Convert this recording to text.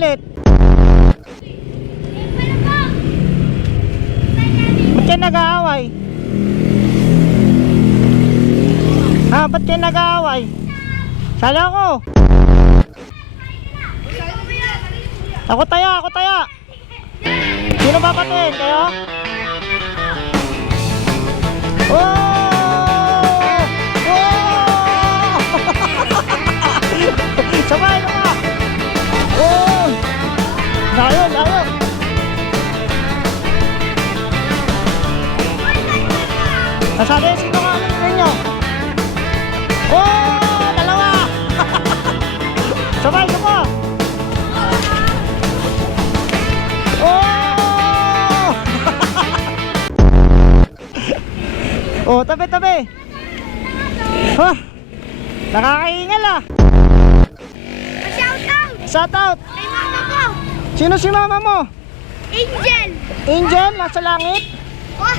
galit? Ba't kayo nag-aaway? Ha, ba't kayo nag-aaway? Sala ko. Ako taya, ako taya. Sino papatuin? Kayo? Oh! Oh! Sabay na! Oh! Layo, layo! Nasali, sino ka ninyo? Oh! Dalawa! Sabay, suko! Oh! Oh, tabi, tabi! Huh! Nakakaingal ah! Shout out! Shout out! Kay mama ko! Sino si mama mo? Angel! Angel, nasa langit? Oh,